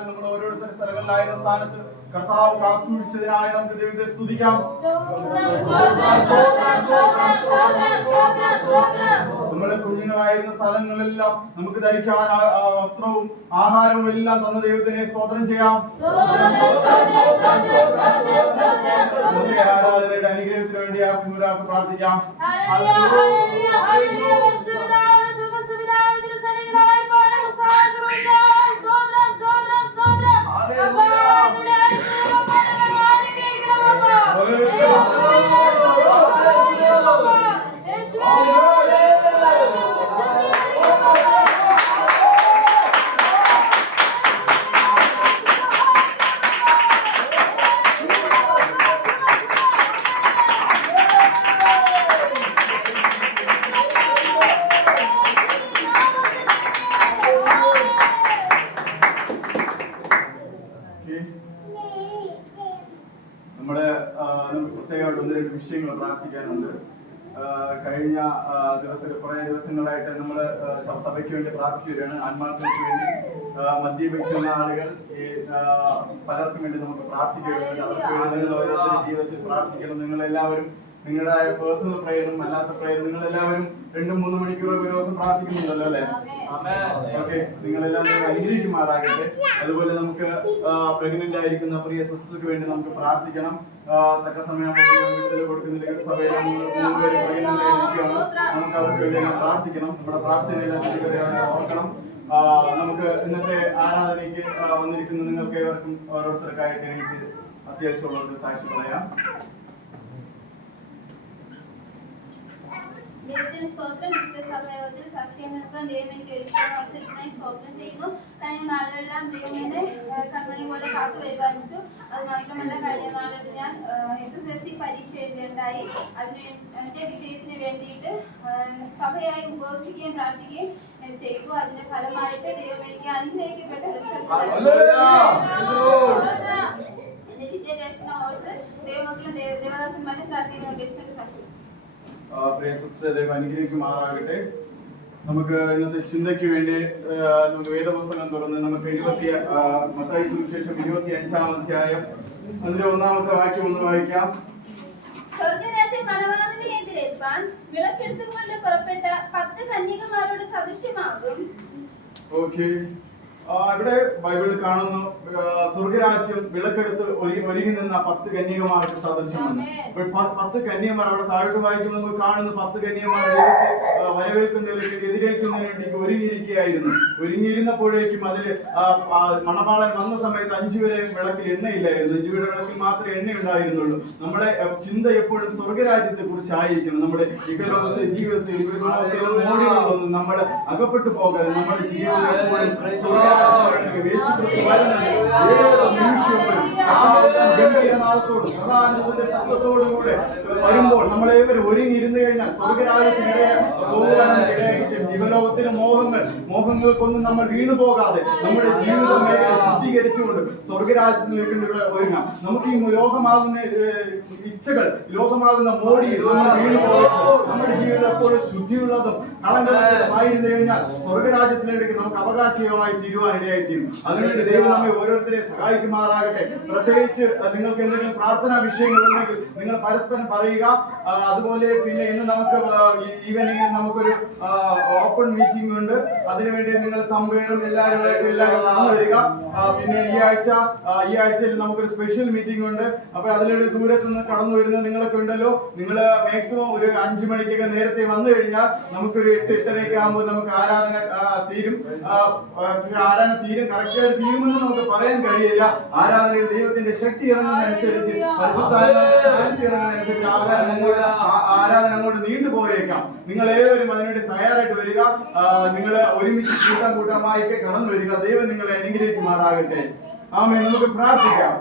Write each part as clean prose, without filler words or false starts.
കാലം നമ്മൾ ഓരോരുത്തരുടെ സ്ഥലങ്ങളിലായിരുന്ന സ്ഥാനത്ത് കർത്താവ് കാസൂഷിച്ചതിനായി നമുക്ക് ദൈവത്തെ സ്തുതിക്കാം. നമ്മളെ കുഞ്ഞുങ്ങളായിരുന്ന സ്ഥലങ്ങളെല്ലാം നമുക്ക് ധരിക്കാൻ വസ്ത്രവും ആഹാരവും എല്ലാം തന്ന ദൈവത്തിനെ സ്തോത്രം ചെയ്യാം. നമ്മുടെ ആരാധനയുടെ അനുഗ്രഹത്തിന് വേണ്ടി ആർക്കും ഒരാൾക്ക് പ്രാർത്ഥിക്കാം. നമുക്ക് പ്രത്യേകമായിട്ട് ഒന്ന് രണ്ട് വിഷയങ്ങൾ പ്രാർത്ഥിക്കാനുണ്ട്. കഴിഞ്ഞ കുറെ ദിവസങ്ങളായിട്ട് നമ്മൾ സഭയ്ക്ക് വേണ്ടി പ്രാർത്ഥിച്ചു വരികയാണ്. ആത്മാക്കൾക്ക് വേണ്ടി മദ്യപിക്കുന്ന ആളുകൾ പലർക്കും വേണ്ടി നമുക്ക് പ്രാർത്ഥിക്കുകയാണ്. അവർക്ക് വേണ്ടി നിങ്ങൾ ഓരോരുത്തരുടെ ജീവിതത്തിൽ പ്രാർത്ഥിക്കണം. നിങ്ങളെല്ലാവരും നിങ്ങളുടേതായ പേഴ്സണൽ പ്രയറും അല്ലാത്ത പ്രയറും നിങ്ങളെല്ലാവരും 2-3 മണിക്കൂർ ഒരു ദിവസം പ്രാർത്ഥിക്കുന്നുണ്ടല്ലോ അല്ലെ? ഓക്കെ, നിങ്ങളെല്ലാം അനുഗ്രഹിക്കുമാറാകട്ടെ. അതുപോലെ നമുക്ക് പ്രഗ്നന്റ് ആയിരിക്കുന്ന പ്രിയ സിസ്റ്റർക്ക് വേണ്ടി നമുക്ക് പ്രാർത്ഥിക്കണം. തക്ക സമയം കൊടുക്കുന്നില്ലെങ്കിൽ സഭയിൽ 3 പേര് പ്രഗ്നന്റ് ആയിരിക്കുകയാണ്. നമുക്ക് അവർക്ക് വേണ്ടി പ്രാർത്ഥിക്കണം. നമ്മുടെ പ്രാർത്ഥനയെല്ലാം ഓർക്കണം. നമുക്ക് ഇന്നത്തെ ആരാധനയ്ക്ക് വന്നിരിക്കുന്ന നിങ്ങൾക്ക് ഏവർക്കും ഓരോരുത്തർക്കായിട്ട് എനിക്ക് അത്യാവശ്യമുള്ള സാക്ഷി പറയാം. ദൈവത്തിന് സ്തോത്രം. സഭയോഗത്തിൽ സാക്ഷ്യം നിൽക്കാൻ ദൈവം എനിക്ക് ഒരുപാട് അവസരത്തിനായി സ്തോത്രം ചെയ്യുന്നു. കഴിഞ്ഞ നാളുകളെല്ലാം ദൈവം എന്നെ കൺമണി പോലെ കാത്തു പരിപാലിച്ചു. അത് മാത്രമല്ല കഴിഞ്ഞ നാളിൽ ഞാൻ SSLC പരീക്ഷ എഴുതുകയുണ്ടായി. അതിന്റെ വിജയത്തിന് വേണ്ടിയിട്ട് സഭയായി ഉപവസിക്കുകയും പ്രാർത്ഥിക്കുകയും ചെയ്തു. അതിന്റെ ഫലമായിട്ട് ദൈവം എനിക്ക് അനുഗ്രഹിക്കപ്പെട്ട എന്റെ വിദ്യാഭ്യാസത്തിനെ ഓർത്ത് ദൈവമക്കളും ദേവദാസന്മാരെ പ്രാർത്ഥിക്കുന്ന അപേക്ഷയുടെ സാക്ഷ്യം. പ്രിയ സിസ്റ്റർ ദൈവം അനുഗ്രഹിക്കുമാറാകട്ടെ. നമുക്ക് ഇന്നത്തെ ചിന്തയ്ക്ക് വേണ്ടി നമുക്ക് വേദപുസ്തകം തുറന്ന് നമുക്ക് മത്തായി സുവിശേഷം 25-ാം അധ്യായം അതിന്റെ 1-ാമത്തെ വാക്യം ഒന്ന് വായിക്കാം. സ്വർഗ്ഗരാജ്യം മണവാളനെ എതിരേൽപ്പാൻ വിളക്കെടുത്തുകൊണ്ട് പുറപ്പെട്ട 10 കന്യകമാരോട് സദൃശ്യമാകും. ഓക്കെ, ഇവിടെ ബൈബിളിൽ കാണുന്നു സ്വർഗരാജ്യം വിളക്കെടുത്ത് ഒരുങ്ങി നിന്ന 10 കന്യകമാർക്ക് സദൃശ്യമാണ്. 10 കന്യകമാർ അവിടെ താഴോട്ട് വായിക്കുമ്പോൾ നമുക്ക് കാണുന്നു 10 കന്യകമാർ വരവേൽക്കുന്നതിലേക്ക് എതിരേൽക്കുന്നതിന് വേണ്ടി ഒരുങ്ങിയിരിക്കുകയായിരുന്നു. ഒരുങ്ങിയിരുന്നപ്പോഴേക്കും അതില് മണവാളൻ വന്ന സമയത്ത് 5 വരെ വിളക്കിൽ എണ്ണയില്ലായിരുന്നു. 5 വരെ വിളക്കിൽ മാത്രമേ എണ്ണ ഉണ്ടായിരുന്നുള്ളൂ. നമ്മുടെ ചിന്ത എപ്പോഴും സ്വർഗരാജ്യത്തെ കുറിച്ചായിരിക്കണം. നമ്മുടെ ഇഹലോകത്തെ ജീവിതത്തിൽ മോടികളൊന്നും നമ്മൾ അകപ്പെട്ടു പോകാതെ നമ്മുടെ ജീവിതം എപ്പോഴും ശബ്ദത്തോടുകൂടെ വരുമ്പോൾ നമ്മളേവരും ഒരുങ്ങിയിരുന്നു കഴിഞ്ഞാൽ സ്വർഗരാജ്യത്തിനിടെ പോകാനും ജീവലോകത്തിലെ മോഹങ്ങൾക്കൊന്നും നമ്മൾ വീണു പോകാതെ നമ്മുടെ ജീവിത മേഖല ശുദ്ധീകരിച്ചുകൊണ്ട് സ്വർഗരാജ്യത്തിലേക്ക് ഒരുങ്ങാം. നമുക്ക് ഈ ലോകമാകുന്ന ഇച്ഛകൾ, ലോകമാകുന്ന മോടിയിൽ നമ്മൾ വീണു പോകാതെ നമ്മുടെ ജീവിതം എപ്പോഴും ശുദ്ധിയുള്ളതും കളങ്കമായിരുന്നു കഴിഞ്ഞാൽ സ്വർഗരാജ്യത്തിലേക്ക് നമുക്ക് അവകാശികമായി തീരുവാനിടയായിത്തീരും. അതിനുവേണ്ടി ദൈവം നമ്മെ ഓരോരുത്തരെ സഹായിക്കുമാറാകട്ടെ. പ്രത്യേകിച്ച് നിങ്ങൾക്ക് എന്തെങ്കിലും പ്രാർത്ഥനാ വിഷയങ്ങൾ ഉണ്ടെങ്കിൽ നിങ്ങൾ പരസ്പരം പറയുക. അതുപോലെ പിന്നെ ഇന്ന് നമുക്ക് ഈവനിങ് നമുക്കൊരു ഓപ്പൺ മീറ്റിംഗ് ഉണ്ട്. അതിനുവേണ്ടി നിങ്ങൾ തമ്പേറും എല്ലാവരും കടന്നു വരിക. പിന്നെ ഈ ആഴ്ചയിൽ നമുക്കൊരു സ്പെഷ്യൽ മീറ്റിംഗ് ഉണ്ട്. അപ്പോൾ അതിലൊരു ദൂരത്ത് നിന്ന് കടന്നു വരുന്ന നിങ്ങളൊക്കെ ഉണ്ടല്ലോ. നിങ്ങൾ മാക്സിമം ഒരു 5 മണിക്കൊക്കെ നേരത്തെ വന്നു കഴിഞ്ഞാൽ നമുക്കൊരു 8-8:30 ആകുമ്പോൾ നമുക്ക് ആരാധന തീരും. കറക്റ്റായിട്ട് തീരുമെന്ന് നമുക്ക് പറയാൻ കഴിയില്ല. ആരാധനയിൽ ദൈവത്തിന്റെ ശക്തി ഇറങ്ങുന്നതനുസരിച്ച് സാന്നിധ്യം ഇറങ്ങുന്നതനുസരിച്ച് ആരാധന അങ്ങോട്ട് നീണ്ടുപോയേക്കാം. നിങ്ങൾ ഏവരും അതിനുവേണ്ടി തയ്യാറായിട്ട് വരിക. നിങ്ങൾ ഒരുമിച്ച് കൂട്ടമായിട്ട് കടന്നു വരിക. ദൈവം നിങ്ങളെ അനുഗ്രഹിക്കുമാറാകട്ടെ. ആമേൻ. നമുക്ക് പ്രാർത്ഥിക്കാം.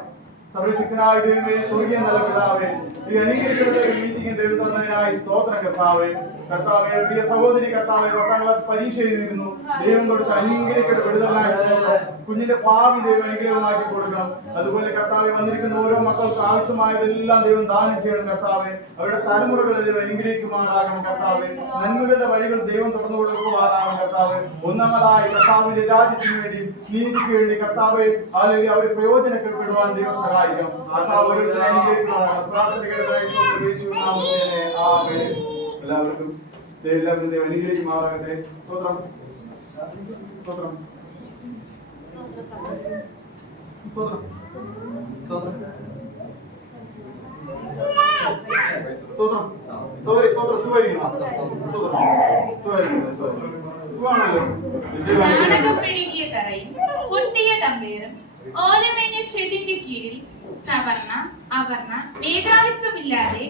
സർവശക്തനായ ദൈവമേ, സ്വർഗീയ നല്ല പിതാവേ, ഈ അനുഗ്രഹിക്കപ്പെട്ട മീറ്റിംഗ് ദൈവം തന്നതിനായി സ്തോത്രം കർത്താവേ. കർത്താവേ, പ്രിയ സഹോദരി കർത്താവേ 10ാം ക്ലാസ് പരീക്ഷ എഴുതിയിരുന്നു. ദൈവം കൊടുത്ത് അനുഗ്രഹിക്കപ്പെട്ട വിടുതലായ സ്തോത്രം. കുഞ്ഞിന്റെ ഭാവി ദൈവം അനുഗ്രഹമാക്കി കൊടുക്കണം. അതുപോലെ കർത്താവെ, വന്നിരിക്കുന്ന ഓരോ മക്കൾക്ക് ആവശ്യമായതെല്ലാം ദൈവം ദാനം ചെയ്യണം കർത്താവെ. അവരുടെ തലമുറകളെ ദൈവം അനുഗ്രഹിക്കുമാറാകണം കർത്താവെ. നന്മകളുടെ വഴികൾ ദൈവം തുറന്നു കൊടുക്കുവാനാകണം കർത്താവെ. ഒന്നാമതായി കർത്താവിന്റെ രാജ്യത്തിന് വേണ്ടി, നീതിക്ക് വേണ്ടി കർത്താവെ അല്ലെങ്കിൽ അവരെ പ്രയോജനപ്പെടുവാൻ ദൈവം സഹായിക്കണം. കർത്താവ് ഓരോരുത്തരെ അനുഗ്രഹിക്കുമാറാകണം. പ്രാർത്ഥനകളുടെ എല്ലാവർക്കും ദൈവം അനുഗ്രഹിക്കുമാറാകട്ടെ. സ്തോത്രം സ്തോത്രം സ്തോത്രം സ്തോത്രം സ്തോത്രം സ്തോത്രം ചാണകപ്പെഴുകിയ തറയും പൊട്ടിയ തമ്പേറും ഓലമേഞ്ഞ ഷെഡിന്റെ കീഴിൽ സവർണ അവർണ മേധാവിത്വമില്ലാതെ